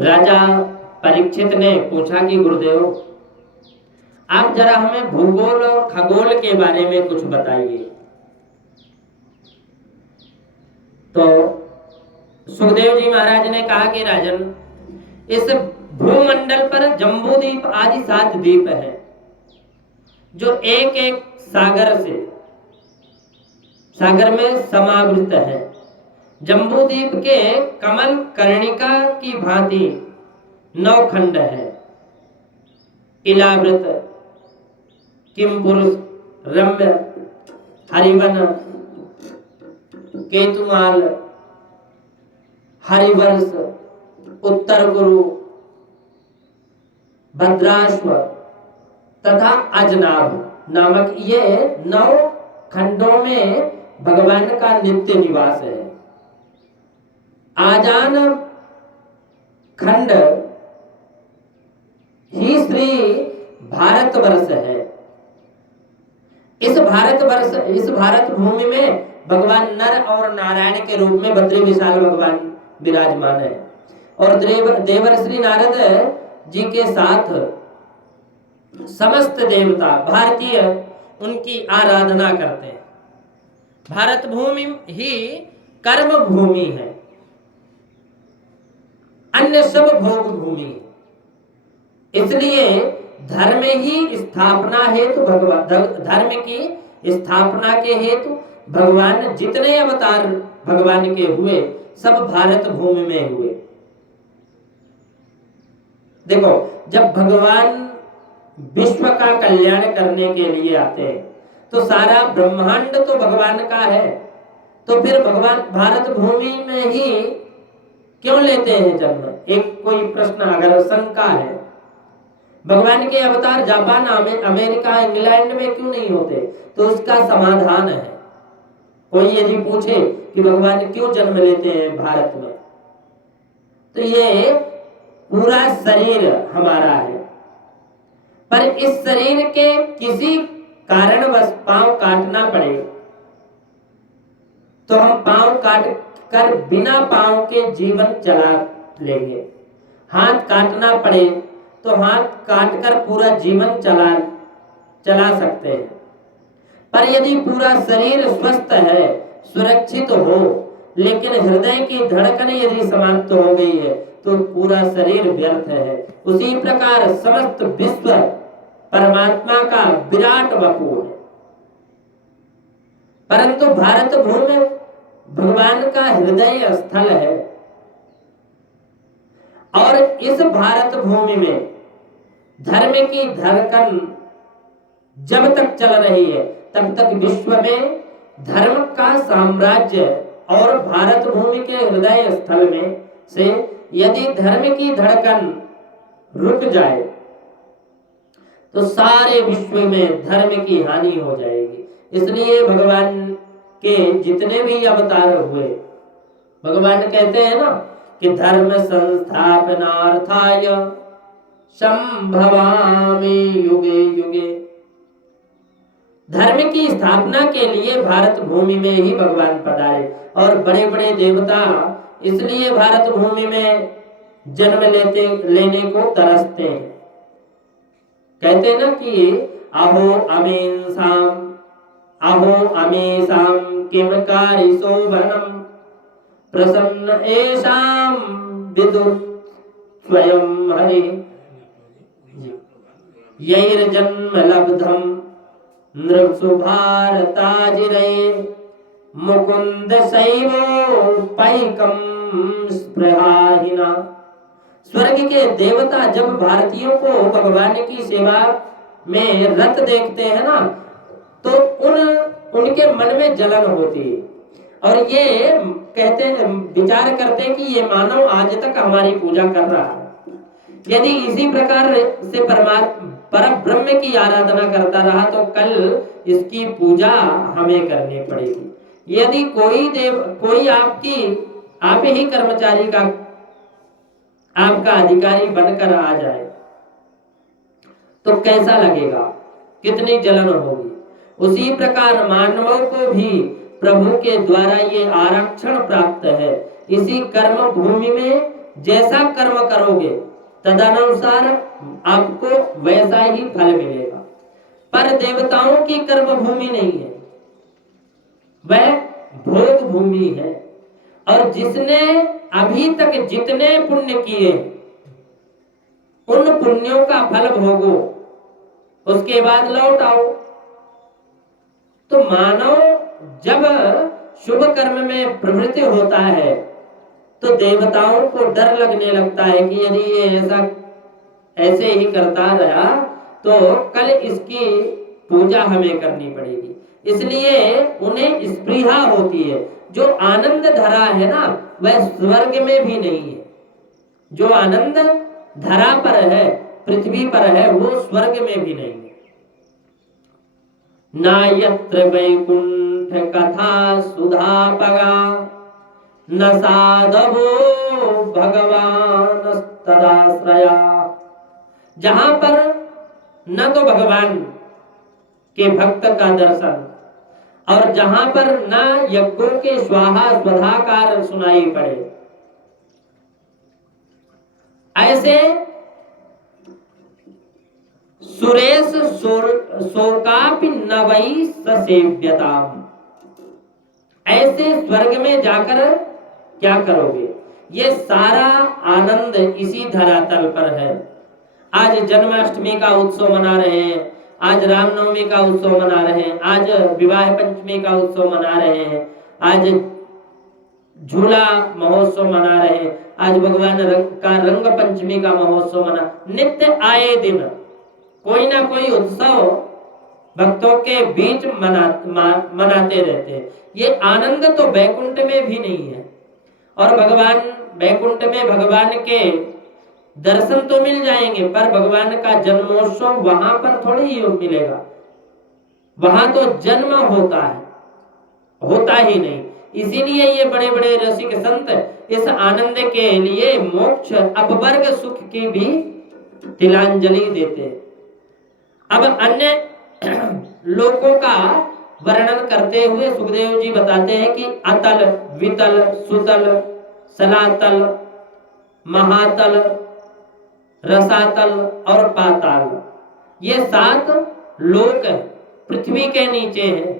राजा परीक्षित ने पूछा कि गुरुदेव, आप जरा हमें भूगोल और खगोल के बारे में कुछ बताइए। तो सुखदेव जी महाराज ने कहा कि राजन, इस भूमंडल पर जम्बूद्वीप आदि 7 द्वीप हैं, जो एक एक सागर में समावृत है। जम्बूद्वीप के कमल कर्णिका की भांति 9 खंड है। इलावृत, किमपुरुष, रम्य, हरिवन, केतुमाल, हरिवर्ष, उत्तर गुरु, भद्राश्व तथा अजनाभ नामक ये 9 खंडों में भगवान का नित्य निवास है। आजान खंड ही श्री भारतवर्ष है। इस भारत भूमि में भगवान नर और नारायण के रूप में बद्री विशाल भगवान विराजमान है। और देवर्षि नारद जी के साथ समस्त देवता भारतीय उनकी आराधना करते हैं। भारत भूमि ही कर्म भूमि है, अन्य सब भोग भूमि है। इसलिए धर्म की स्थापना के हेतु भगवान जितने अवतार भगवान के हुए सब भारत भूमि में हुए। देखो, जब भगवान विश्व का कल्याण करने के लिए आते हैं तो सारा ब्रह्मांड तो भगवान का है, तो फिर भगवान भारत भूमि में ही क्यों लेते हैं जन्म? एक कोई प्रश्न अगर शंका है, भगवान के अवतार जापान, अमेरिका, इंग्लैंड में क्यों नहीं होते? तो उसका समाधान है। कोई यदि पूछे कि भगवान क्यों जन्म लेते हैं भारत में, तो ये पूरा शरीर हमारा है, पर इस शरीर के किसी कारणवश पांव काटना पड़े तो हम पांव काट कर बिना पांव के जीवन चला लेंगे। हाथ काटना पड़े तो हाथ काटकर पूरा जीवन चला सकते हैं। पर यदि पूरा शरीर स्वस्थ है, सुरक्षित हो, लेकिन हृदय की धड़कन यदि समाप्त हो गई है तो पूरा शरीर व्यर्थ है। उसी प्रकार समस्त विश्व परमात्मा का विराट वपु है, परंतु भारत भूमि भगवान का हृदय स्थल है। और इस भारत भूमि में धर्म की धड़कन जब तक चल रही है तब तक विश्व में धर्म का साम्राज्य। और भारत भूमि के हृदय स्थल में से यदि धर्म की धड़कन रुक जाए तो सारे विश्व में धर्म की हानि हो जाएगी। इसलिए भगवान के जितने भी अवतार हुए, भगवान कहते हैं ना कि धर्म संस्थापनार्थाय संभवामि युगे युगे। धर्म की स्थापना के लिए भारत भूमि में ही भगवान पधारे। और बड़े बड़े देवता इसलिए भारत भूमि में जन्म लेने को तरसते हैं। कहते ना कि अहो अमीसाम किम कारिशोभनम प्रसन्न एषाम विदुत स्वयं हरि यैर्जन्म लब्धम नृषु भारताजिरे मुकुंद शैवो पैकम स्पृहाहिना। स्वर्ग के देवता जब भारतीयों को भगवान की सेवा में रत देखते हैं ना, तो उनके मन में जलन होती है और ये कहते हैं, विचार करते हैं कि ये मानव आज तक हमारी पूजा कर रहा है। यदि इसी प्रकार से पर ब्रह्म की आराधना करता रहा तो कल इसकी पूजा हमें करनी पड़ेगी। यदि कोई आप ही कर्मचारी का आपका अधिकारी बनकर आ जाए तो कैसा लगेगा, कितनी जलन होगी। उसी प्रकार मानवों को भी प्रभु के द्वारा ये आरक्षण प्राप्त है। इसी कर्म भूमि में जैसा कर्म करोगे तदनुसार आपको वैसा ही फल मिलेगा। पर देवताओं की कर्म भूमि नहीं है, वह भोग भूमि है। और जिसने अभी तक जितने पुण्य किए उन पुण्यों का फल भोगो, उसके बाद लौट आओ। तो मानव जब शुभ कर्म में प्रवृत्त होता है तो देवताओं को डर लगने लगता है कि यदि ये ऐसे ही करता रहा तो कल इसकी पूजा हमें करनी पड़ेगी। इसलिए उन्हें स्पृहा होती है। जो आनंद धरा है ना, वह स्वर्ग में भी नहीं है। जो आनंद धरा पर है, पृथ्वी पर है, वो स्वर्ग में भी नहीं है। ना यत्र वैकुंठ कथा सुधा पगा न साधवो भगवान तदाश्रया। जहां पर न तो भगवान के भक्त का दर्शन और जहां पर न यज्ञों के स्वाहा स्वधाकार सुनाई पड़े, ऐसे सुरेश शोकापि न वै ससेव्यता। ऐसे स्वर्ग में जाकर क्या करोगे? ये सारा आनंद इसी धरातल पर है। आज जन्माष्टमी का उत्सव मना रहे हैं, आज रामनवमी का उत्सव मना रहे हैं, आज विवाह पंचमी का उत्सव मना रहे हैं, आज झूला महोत्सव मना रहे हैं, आज भगवान का रंग पंचमी का महोत्सव मना। नित्य आए दिन कोई ना कोई उत्सव भक्तों के बीच मनाते रहते हैं। ये आनंद तो बैकुंठ में भी नहीं है। और भगवान बैकुंठ में भगवान के दर्शन तो मिल जाएंगे, पर भगवान का जन्मोत्सव वहां पर थोड़ी ही मिलेगा। वहां तो जन्म होता है, होता ही नहीं। इसीलिए ये बड़े बड़े रसिक संत इस आनंद के लिए मोक्ष अपवर्ग सुख की भी तिलांजलि देते हैं। अब अन्य लोकों का वर्णन करते हुए सुखदेव जी बताते हैं कि अतल, वितल, सुतल, सलातल, महातल, रसातल और पाताल, ये 7 लोक पृथ्वी के नीचे हैं।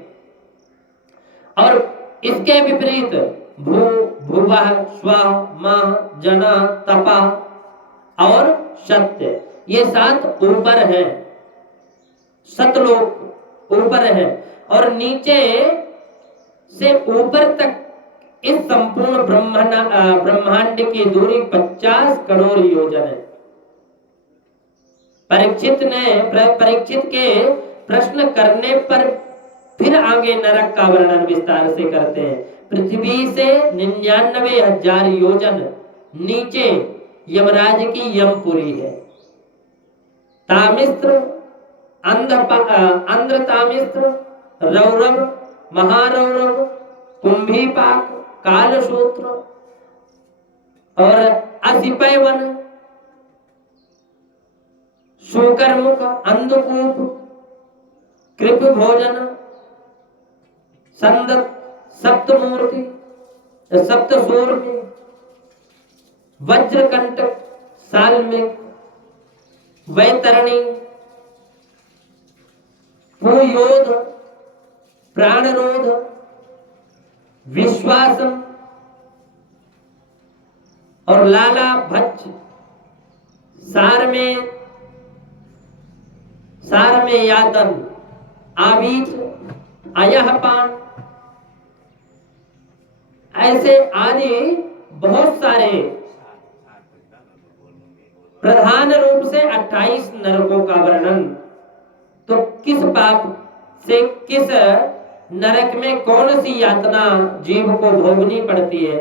और इसके विपरीत भू, भुवः, स्वः, मः, जनः, तपः और सत्य, ये 7 ऊपर हैं। सतलोक ऊपर है और नीचे से ऊपर तक इस संपूर्ण ब्रह्मांड की दूरी 50 करोड़ योजन है। परीक्षित के प्रश्न करने पर फिर आगे नरक का वर्णन विस्तार से करते हैं। पृथ्वी से 99,000 योजन नीचे यमराज की यमपुरी है। तामिस्त्र, अंध्रतामिस्त्र, रौरव, महारौरव, कुंभीपाक, कालसूत्र और असिपयवन, शूकरमुख, अंधकूप, कृप भोजन, सप्तमूर्ति, सप्तसूर्य, वज्रकंटक, साल्मिक, वैतरणी, भूयोध, प्राणरोध, विश्वासम और लाला भच्च, सार में यातन, आवीच, अयहपान, ऐसे आदि बहुत सारे प्रधान रूप से 28 नरकों का वर्णन। तो किस पाप से किस नरक में कौन सी यातना जीव को भोगनी पड़ती है,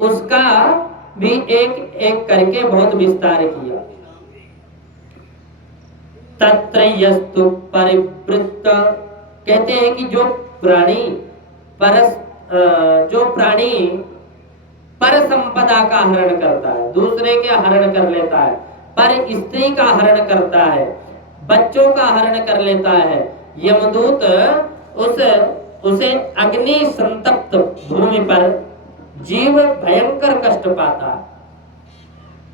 उसका भी एक एक करके बहुत विस्तार किया। तत्र यस्तु परिवृत्त, कहते हैं कि जो प्राणी पर संपदा का हरण करता है, दूसरे के हरण कर लेता है, पर स्त्री का हरण करता है, बच्चों का हरण कर लेता है, यमदूत उसे अग्नि संतप्त भूमि पर जीव भयंकर कष्ट पाता है।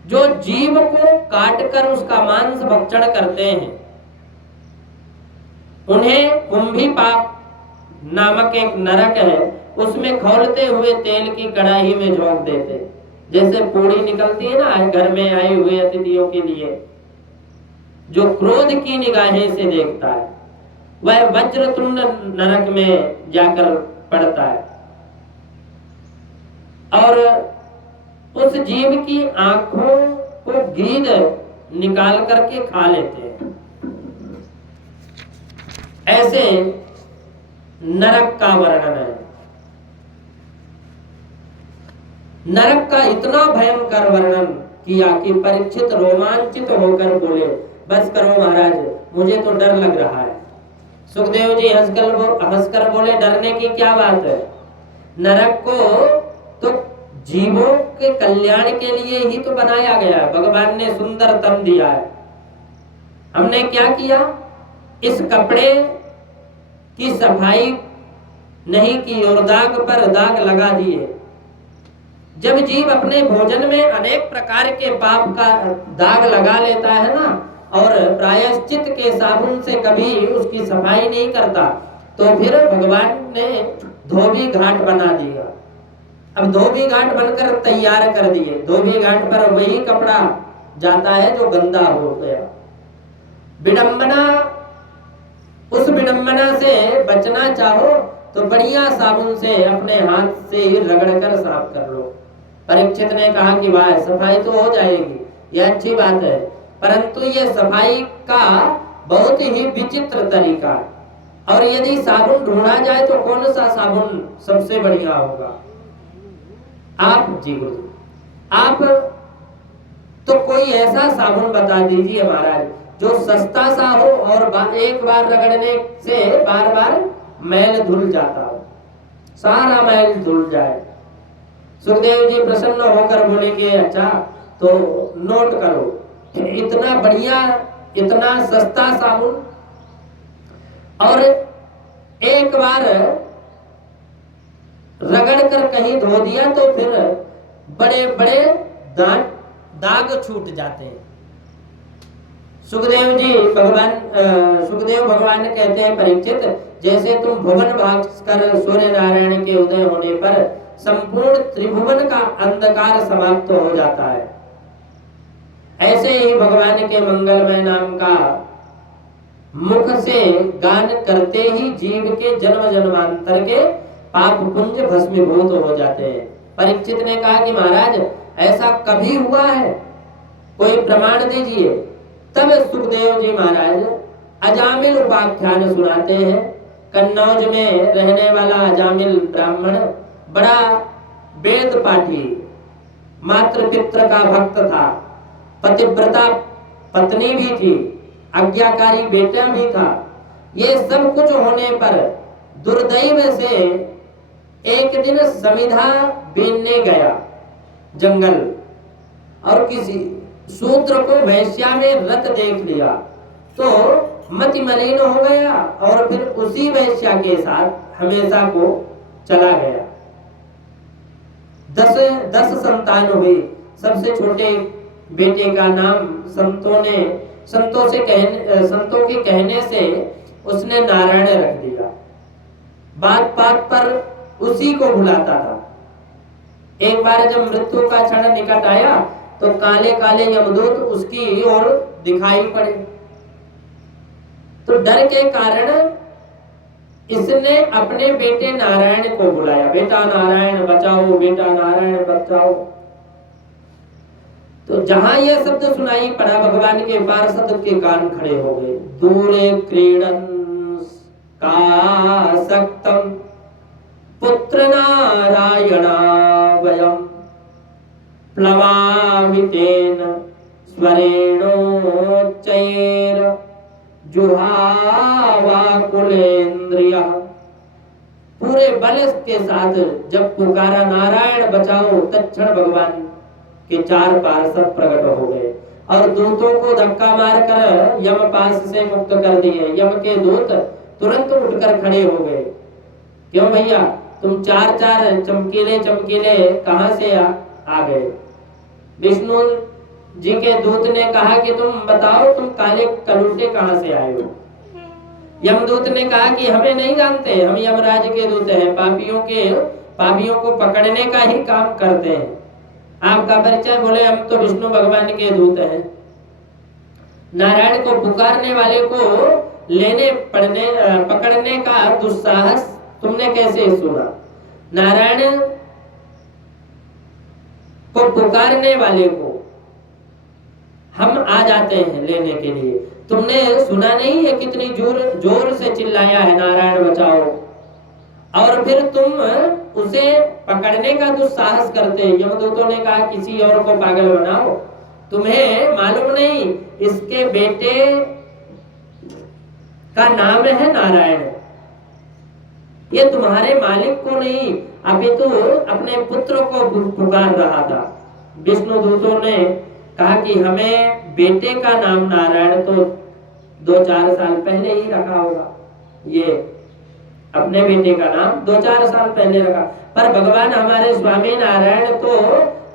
जो जीव को काटकर उसका मांस भक्षण करते हैं उन्हें कुंभी पाप नामक एक नरक है, उसमें खौलते हुए तेल की कढ़ाई में झोंक देते। जैसे पूड़ी निकलती है ना घर में आए हुए अतिथियों के लिए, जो क्रोध की निगाहें से देखता है वह वज्रतुंड नरक में जाकर पड़ता है। और उस जीव की आंखों को गीद निकाल करके खा लेते हैं। ऐसे नरक का वर्णन है। नरक का इतना भयंकर वर्णन किया कि परीक्षित रोमांचित होकर बोले, बस करो महाराज, मुझे तो डर लग रहा है। सुखदेव जी हंसकर बोले, डरने की क्या बात है? नरक को तो जीवों के कल्याण के लिए ही तो बनाया गया है। भगवान ने सुंदर तन दिया है। हमने क्या किया? इस कपड़े की सफाई नहीं की और दाग पर दाग लगा दिए। जब जीव अपने भोजन में अनेक प्रकार के पाप का दाग लगा लेता है ना, और प्रायश्चित के साबुन से कभी उसकी सफाई नहीं करता, तो फिर भगवान ने धोबी घाट बना दिया। अब धोबी घाट बनकर तैयार कर दिए। धोबी घाट पर वही कपड़ा जाता है जो गंदा हो गया। विडंबना, उस विडंबना से बचना चाहो तो बढ़िया साबुन से अपने हाथ से ही रगड़कर साफ कर लो। परीक्षित ने कहा कि भाई सफाई तो हो जाएगी, यह अच्छी बात है, परंतु ये सफाई का बहुत ही विचित्र तरीका है। और यदि साबुन ढूंढा जाए तो कौन सा साबुन सबसे बढ़िया होगा? आप जी गुरु, आप तो कोई ऐसा साबुन बता दीजिए महाराज जो सस्ता सा हो और एक बार रगड़ने से बार बार मैल धुल जाता हो, सारा मैल धुल जाए। सुखदेव जी प्रसन्न होकर बोले कि अच्छा तो नोट करो, इतना बढ़िया, इतना सस्ता साबुन, और एक बार रगड़ कर कहीं धो दिया तो फिर बड़े बड़े दाग छूट जाते हैं। सुखदेव भगवान कहते हैं, परीक्षित, जैसे तुम भुवन भास्कर सूर्य नारायण के उदय होने पर संपूर्ण त्रिभुवन का अंधकार समाप्त हो जाता है, ऐसे ही भगवान के मंगलमय नाम का मुख से गान करते ही जीव के जन्म जन्मांतर के पाप पुंज भस्मीभूत हो जाते हैं। परीक्षित ने कहा कि महाराज ऐसा कभी हुआ है? कोई प्रमाण दीजिए। तब सुखदेव जी महाराज अजामिल उपाख्यान सुनाते हैं। कन्नौज में रहने वाला अजामिल ब्राह्मण बड़ा वेद पाठी, मातृ पितृ का भक्त था, पतिव्रता पत्नी भी थी, आज्ञाकारी बेटा भी था। ये सब कुछ होने पर दुर्दैव से एक दिन समिधा बीनने गया जंगल, और किसी शूद्र को वैश्या में रत देख लिया तो मति मलिन हो गया और फिर उसी वैश्या के साथ हमेशा को चला गया। 10 संतान हुई। सबसे छोटे बेटे का नाम संतों के कहने से उसने नारायण रख दिया। बात बात पर उसी को बुलाता था। एक बार जब मृत्यु का क्षण निकट आया तो काले काले यमदूत उसकी ओर दिखाई पड़े, तो डर के कारण इसने अपने बेटे नारायण को बुलाया, बेटा नारायण बचाओ, बेटा नारायण बचाओ। तो जहां यह शब्द सुनाई पड़ा भगवान के पार्षद के कान खड़े हो गए। दूरे क्रीडन का सक्तम पुत्र नारायणा वयम प्लवामितेन स्वरेणोच्चैर जुहावाकुलेन्द्रिय। पूरे बल के साथ जब पुकारा नारायण बचाओ, तत्क्षण भगवान के 4 पार्षद प्रकट हो गए और दूतों को धक्का मारकर यम पास से मुक्त कर दिए। यम के दूत तुरंत उठकर खड़े हो गए। क्यों भैया, तुम 4 चमकीले कहां से आ गए? विष्णु जी के दूत ने कहा कि तुम बताओ तुम काले कलूटे कहाँ से आए हो। यमदूत ने कहा कि हमें नहीं जानते, हम यमराज के दूत हैं, पापियों को पकड़ने का ही काम करते हैं। आपका परिचय? बोले हम तो विष्णु भगवान के दूत हैं। नारायण को पुकारने वाले को पकड़ने का दुस्साहस तुमने कैसे सुना? नारायण को पुकारने वाले को हम आ जाते हैं लेने के लिए। तुमने सुना नहीं है कितनी जोर से चिल्लाया है नारायण बचाओ, और फिर तुम उसे पकड़ने का दुस्साहस करते हैं। यमदूतों ने कहा किसी और को पागल बनाओ, तुम्हें मालूम नहीं इसके बेटे का नाम है नारायण, ये तुम्हारे मालिक को नहीं अपितु अपने पुत्र को पुकार रहा था। विष्णु दूतों ने कहा कि हमें बेटे का नाम नारायण तो 2-4 साल पहले ही रखा होगा, ये अपने बेटे का नाम 2-4 साल पहले रखा, पर भगवान हमारे स्वामी नारायण तो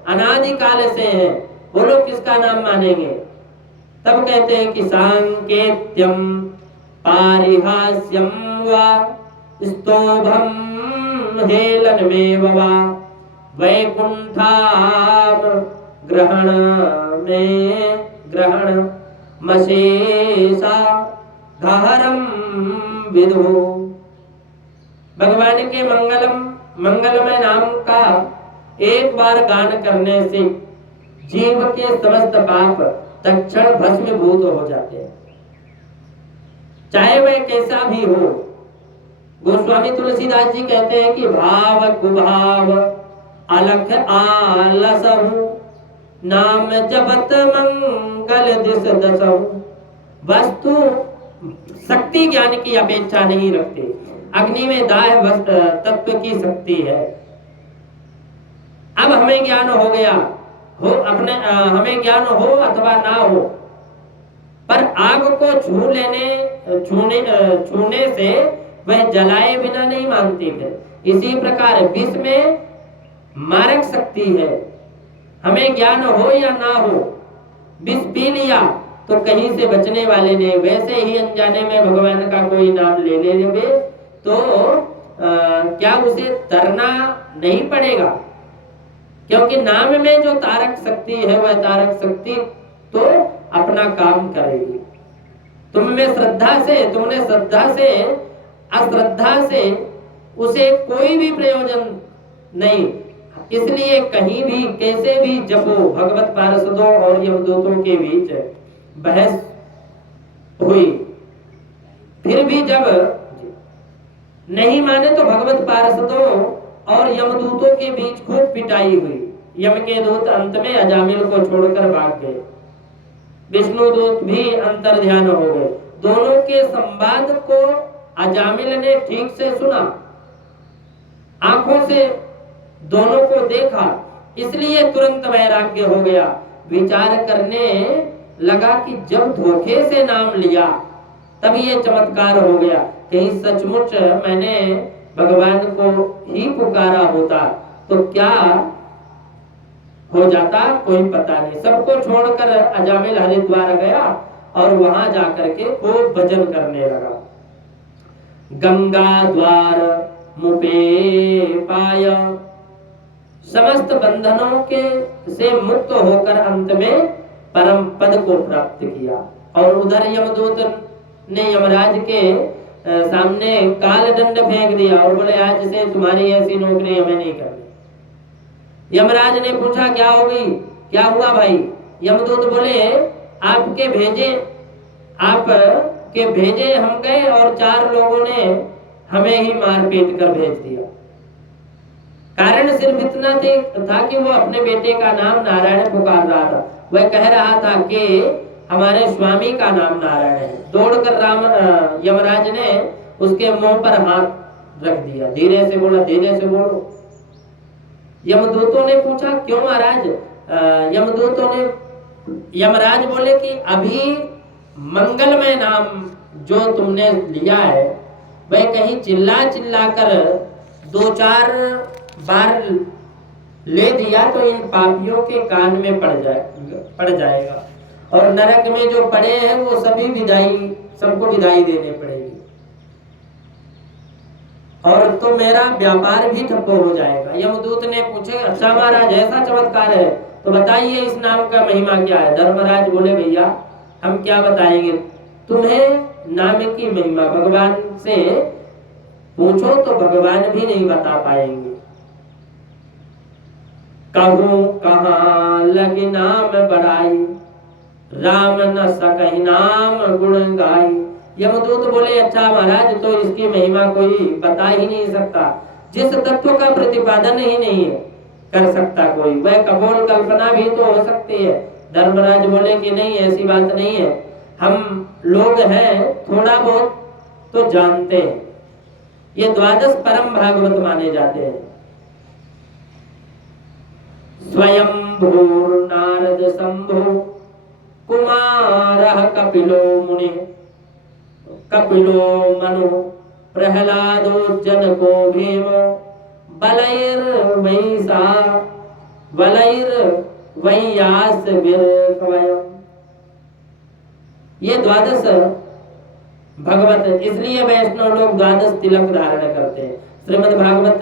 अनादिकाल से हैं, बोलो किसका नाम मानेंगे? तब कहते हैं कि सांकेत्यम पारिहास्यम वा स्तोभम हेलनमेव वा वैकुंठाम ग्रहण मशेषा घहरम विदु। भगवान के मंगलमय नाम का एक बार गान करने से जीव के समस्त पाप तत्क्षण भस्मीभूत हो जाते हैं, चाहे वह कैसा भी हो। गोस्वामी तुलसीदास जी कहते हैं कि भाव कुभाव अलख आलसहु नाम जपत मंगल दिस दसहु। वस्तु शक्ति ज्ञान की अपेक्षा नहीं रखते, अग्नि में दाह तत्व की शक्ति है। अब हमें ज्ञान हो गया हो हमें ज्ञान हो अथवा ना हो, पर आग को छूने से वह जलाए बिना नहीं मानती है। इसी प्रकार विष में मारक शक्ति है, हमें ज्ञान हो या ना हो, विष पी लिया तो कहीं से बचने वाले नहीं। वैसे ही अनजाने में भगवान का कोई नाम ले लेंगे तो क्या उसे तरना नहीं पड़ेगा? क्योंकि नाम में जो तारक शक्ति है वह तारक शक्ति तो अपना काम करेगी। तुमने श्रद्धा से अश्रद्धा से उसे कोई भी प्रयोजन नहीं। इसलिए कहीं भी कैसे भी जपो, भगवत पार्षदों और यमदूतों के बीच बहस हुई, फिर भी जब नहीं माने तो भगवत पार्षदों और यमदूतों के बीच खूब पिटाई हुई। यम के दूत अंत में अजामिल को छोड़कर भाग गए, विष्णु दूत भी अंतर ध्यान हो गए। दोनों के संवाद को अजामिल ने ठीक से सुना, आंखों से दोनों को देखा, इसलिए तुरंत वैराग्य हो गया। विचार करने लगा कि जब धोखे से नाम लिया तब ये चमत्कार हो गया, कहीं सचमुच मैंने भगवान को ही पुकारा होता तो क्या हो जाता कोई पता नहीं। सबको छोड़कर अजामिल हरिद्वार गया और वहां जाकर के खूब भजन करने लगा। गंगा द्वार मुपे पाय, समस्त बंधनों के से मुक्त होकर अंत में परम पद को प्राप्त किया। और उधर यमदूत ने यमराज के सामने काल दंड फेंक दिया और बोले आज से तुम्हारी ऐसी नौकरी हमें नहीं करनी। यमराज ने पूछा क्या हो गई, क्या हुआ भाई? यमदूत बोले आपके भेजे हम गए और 4 लोगों ने हमें ही मार पीट कर भेज दिया। कारण सिर्फ इतना था कि वो अपने बेटे का नाम नारायण पुकार रहा था। वह कह रहा था कि हमारे स्वामी का नाम नारायण है। दौड़कर यमराज ने उसके मुंह पर हाथ रख दिया, धीरे से बोला धीरे से बोलो। यमदूतों ने पूछा क्यों महाराज? यमराज बोले कि अभी मंगलमय नाम जो तुमने लिया है वह कहीं चिल्ला चिल्ला कर 2-4 बार ले दिया तो इन पापियों के कान में पड़ पड़ जाएगा। और नरक में जो पड़े हैं वो सभी सबको विदाई देने पड़ेगी। और तो मेरा व्यापार भी ठप्प हो जाएगा। यमदूत ने पूछे, अच्छा महाराज ऐसा चमत्कार है तो बताइए इस नाम का महिमा क्या है। धर्मराज बोले, भैया हम क्या बताएंगे, तुम्हें नाम की महिमा भगवान से पूछो तो भगवान भी नहीं बता पाएंगे। कहूं कहाँ लगी नाम बड़ाई, राम न सकहि नाम गुण गाई। यमदूत बोले, अच्छा महाराज तो इसकी महिमा कोई बता ही नहीं सकता, जिस तत्व का प्रतिपादन ही नहीं कर सकता कोई, वह कपोल कल्पना भी तो हो सकती है। धर्मराज बोले कि नहीं, ऐसी बात नहीं है, हम लोग हैं थोड़ा बहुत तो जानते हैं। ये 12 परम भागवत माने जाते हैं। स्वयंभूर नारद शंभु कुमारः कपिलो मुनि, कपिलो मनु प्रहलादो जनको भीमो बलैर्वैयास विरकवयम्। ये 12 भगवत, इसलिए वैष्णव लोग 12 तिलक धारण करते हैं। श्रीमद् भागवत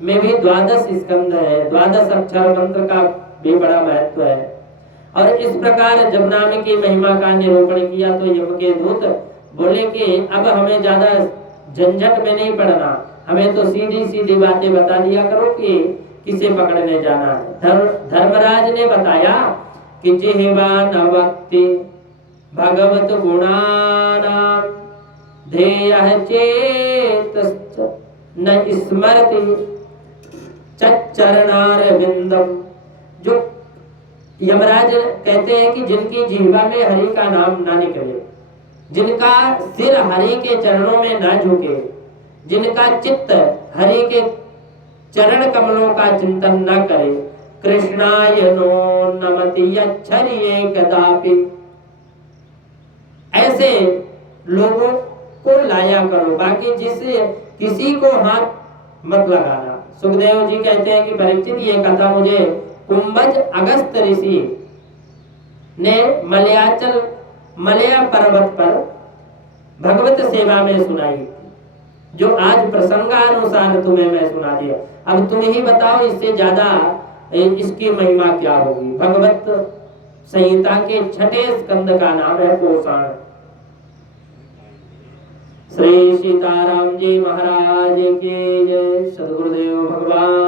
में भी 12 स्कंध है, 12 अक्षर मंत्र का भी बड़ा महत्व है। और इस प्रकार जब नाम की महिमा का निरूपण किया तो यम के दूत बोले कि अब हमें ज्यादा झंझट में नहीं पड़ना, हमें तो सीधी सीधी बातें बता दिया करो कि किसे पकड़ने जाना है। धर्मराज ने बताया कि जिह्वा न वक्ति भगवत गुणानां ध्येयः चेतश्च न स्मरति चरणारविंदम। जो यमराज कहते हैं कि जिनकी जिह्वा में हरि का नाम ना निकले, जिनका सिर हरि के चरणों में ना झुके, जिनका चित्त हरि के चरण कमलों का चिंतन न करे, कृष्णाय नो नमति यच्छर्ये कदापि, ऐसे लोगों को लाया करो, बाकी जिससे किसी को हाथ मत लगाना। सुखदेव जी कहते हैं कि परीक्षित, ये कथा मुझे कुंभज अगस्त ऋषि ने मलया पर्वत पर भगवत सेवा में सुनाई, जो आज प्रसंगानुसार तुम्हें मैं सुना दिया। अब तुम ही बताओ इससे ज्यादा इसकी महिमा क्या होगी। भगवत संहिता के 6ठे स्कंद का नाम है पोषण। श्री सीताराम जी महाराज की जय। सद्गुरुदेव भगवान।